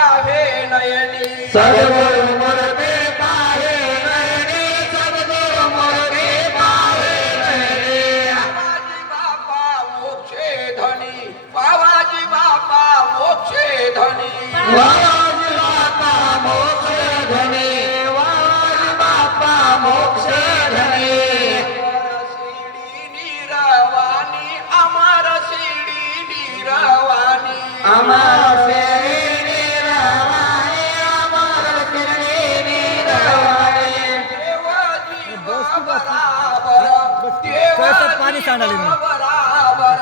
पाहे नयनी सद्गुरु मूर्ती पाहे नयनी सद्गुरु मूर्ती पाहे नयनी बाबाजी बापा मोक्षे धनी बाबाजी बापा मोक्षे धनी वावाजी बापा मोक्ष धनी वावाजी बापा मोक्ष धनी शिडी निरवानी अमर शिडी निरवानी अमर शिरडी रवानी अमर शिरडी रवानी देवाजी बराबर कळसात पाणी सांडाले मी. बराबर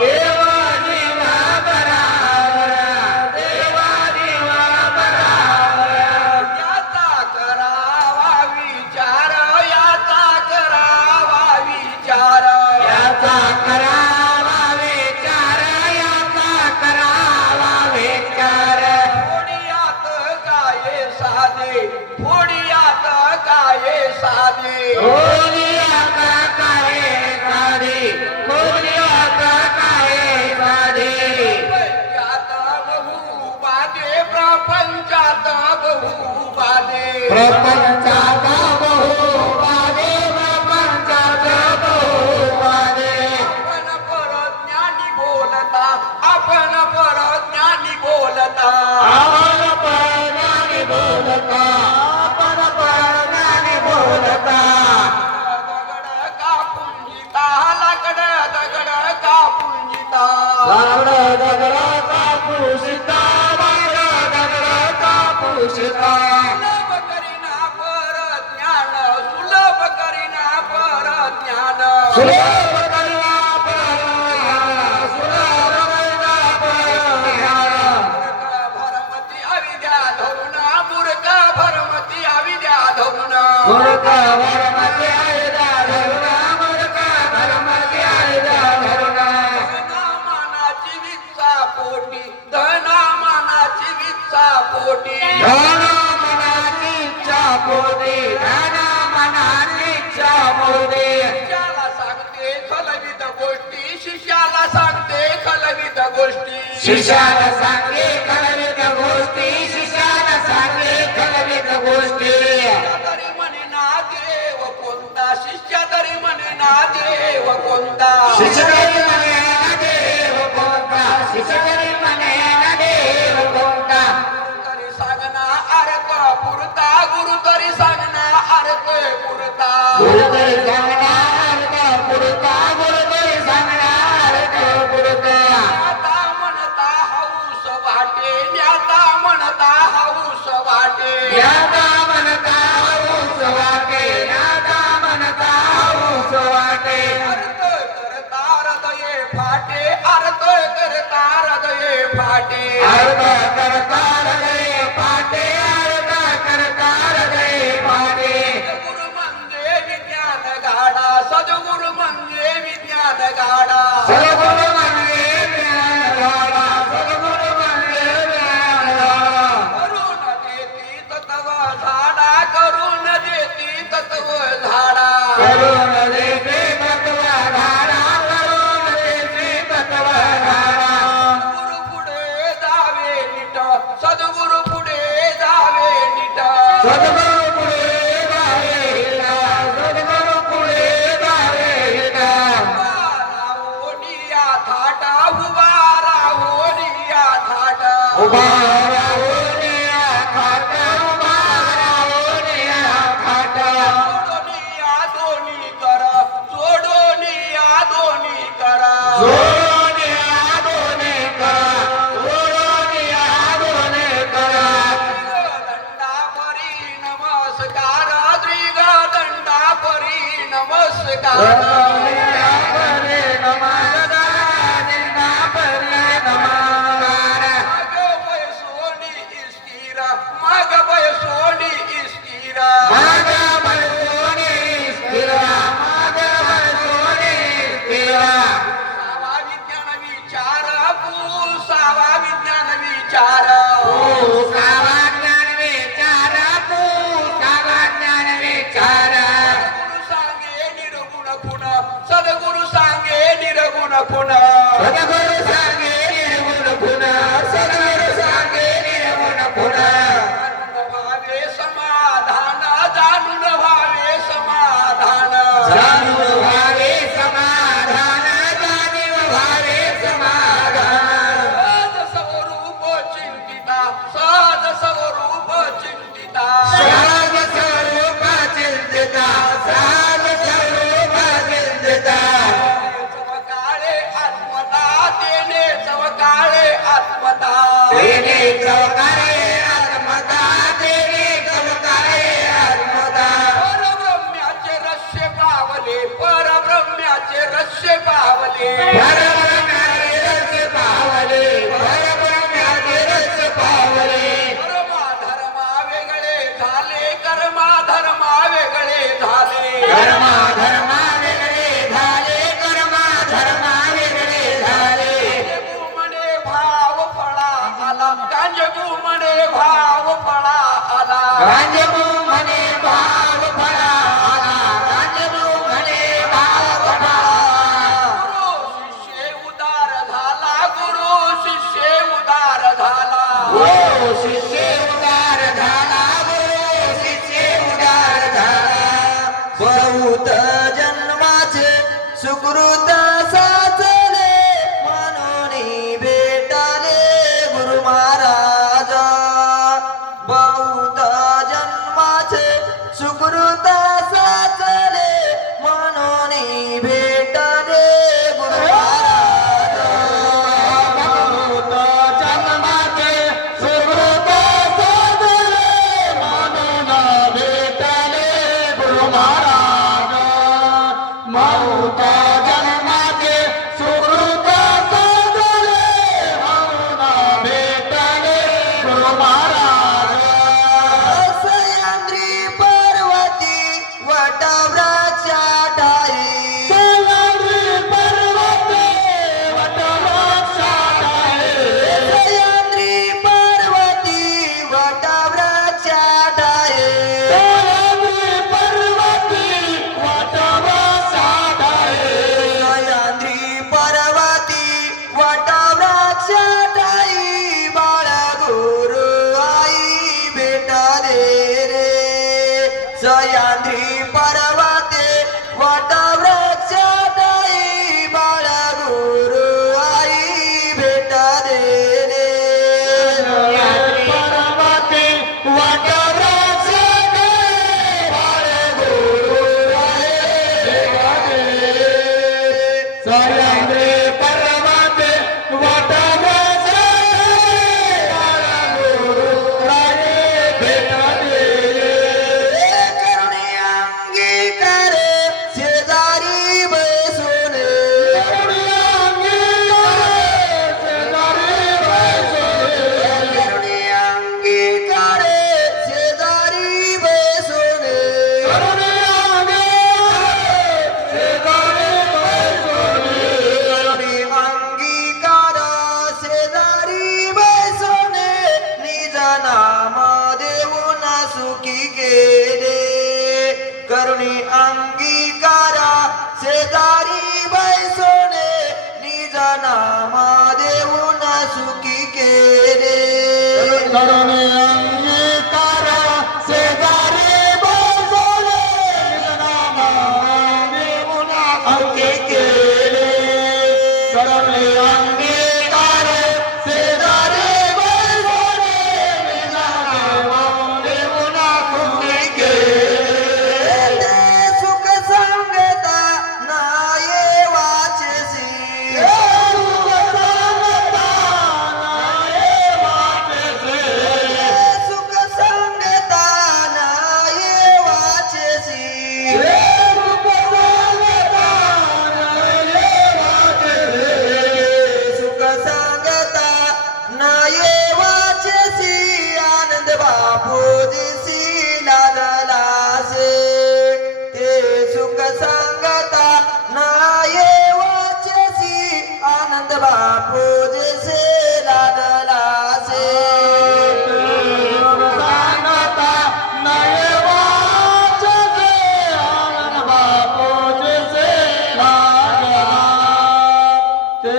देवाजी बराबर देवाजी बराबर याचा करावा विचार याचा करावा विचार याचा करावा विचार याचा करावा विचार फोडियात काय साधे फोडियात काय साधे बोलियात काय साधे बोलियात काय साधे प्रपंचात बहुबाधे प्रपंचात बहुबाधे प्रपंचात बहुबाधे आपण परज्ञानी बोलता आपण परज्ञानी बोलता आपण परज्ञानी बोलता आपण परज्ञानी बोलता दगड कापून जिता लाकड दगड कापून जिता दगड दगड कापूसिता दगड कापूसिता सुलभ करीना परज्ञान सुलभ करीना परज्ञान सुलभ करिया परज्ञान सुलभ करिया परज्ञान भरमती अविद्या धरून मूर्ख भरमती अविद्या धरून मूर्ख भरमती आयदा धरुण मूर्ख भरमती आयदा धरुण धनामानाची वित्सा पोटी धनामानाची वित्सा पोटी धन मनाची इच्छा पोटी धन मनाची इच्छा पोटी शिष्याला सांगते खलवित गोष्टी शिष्याला सांगते खलवित गोष्टी शिष्याला सांगे कलवित गोष्टी शिष्याला सांगे कलवित गोष्टी तरी म्हणे ना देव कोणता शिष्य तरी म्हणे ना देव कोणता शिष्यकरी म्हणे न देव कोणता शिष्यकरी म्हणे न देव कोणता तरी सांगना अर्थ पुरता गुरु तरी सांगना अर्थ पुरता गुरुतरी सांगणार का पुरता गुरुतरी सांगणार का पुरता आता म्हणता हौस वाटे आता म्हणता हौस वाटे यादा म्हणता हौस वाटे यादा म्हणता हौस वाटे अर्थ करता हृदये फाटे अर्थ करता हृदये फाटे अर्ध करता हृदय पाटे अर्ध करता हृदय पाटे सद्गुरु म्हणजे विज्ञान गाडा सद्गुरु म्हणजे विज्ञान गाडा सद्गुरु म्हणजे ज्ञानगाडा सद्गुरु म्हणजे ज्ञानगाडा करून देती तत्व झाडा करून देती तत्व झाडा करुण देते तत्व धारा करुण देते तत्व धारा गुरु पुढे जावे नीट सद्गुरु पुढे जावे नीट सद्गुरु पुढे जावे हिला सद्गुरु पुढे जावे हिला राहोनिया थाट उभा राहोनिया थाट उभा राहुनिया खाट उभा राहुनिया खाट सोडोनिया दोन्ही कर सोडोनिया दोन्ही कर जोडोनिया दोन्ही करा जोडोनिया दोन्ही करा दंडा परी नमस्कार द्रिग दंडा परी नमस्कार जोडोनिया परे नमस्कार दिना परे नमस्कार मग पैसोनी इस्किर मग पैसोनी इस्किर माग बळसोनी स्थिरा माग बळसोनी स्थिरा सावा विज्ञान विचार सावा विज्ञान विचार सावा ज्ञान विचार तू सावा ज्ञान विचार गुरु सांगे निर्गुण गुण गांजगू म्हणे भाव फळा आला गांजू म्हणे भाव फळा आला गांजू म्हणे भाव फळा गुरु शिष्य उदार झाला गुरु शिष्य उदार झाला गुरु शिष्य उदार झाला गुरु शिष्य उदार झाला बहुत जन्माचे सुकृत साचले म्हणून भेटाले गुरु महाराज बहुत जन्माचे सुकृत साचले म्हणून भेटाले गुरु महाराज बहुत जन्माचे सुकृत साचले म्हणून भेटाले गुरु महाराज बहुत जन्माचे सुकृत साधले म्हणून भेटले गुरु महाराज सह्याद्री पर्वती वटवृक्षा ठाई सह्याद्री पर्वती वटवृक्षा ठाई सह्याद्री पर्वती वटवृक्षा ठाई सह्याद्री पर्वती वटवृक्षा सह्याद्री पर्वती वटवृक्षा ठाई बाळ गुरु आई भेटले रे सह्याद्री पर्वती वटवृक्षा ठाई बाळ गुरु आई भेटले रे सह्याद्री पर्वती वटवृक्षा ठाई बाळ गुरु आई भेटले सह्याद्री पर्वती वटवृक्षा गुरु आई भेटले करुणे अंगीकार शेजारी बसून करुणे अंगीकार शेजारी बसून करुणे अंगीकार शेजारी बसून निज नाम देऊन सुखी केले करुणी अंगीकार शेजारी बसून निज नाम देऊन सुखी केले करुणी अंगीकार शेजारी बसून निज नाम देऊन सुखी केले करुणे अंगीकार शेजारी बसून निज नाम देऊन सुखी केले सुख सांगता नाये वाचसी सुख सांगता नाये वाचसी सुख सांगता नाये वाचसी सुख सांगता नाये वाचसी सुख सांगता नाये वाचसी आनंद बापूजीसी लादलासे ते सुख सांगता नाये वाचसी आनंद बापूजीसे लादलासे सांगता नाये वाचसी आनंद बापूजीसे लादला ते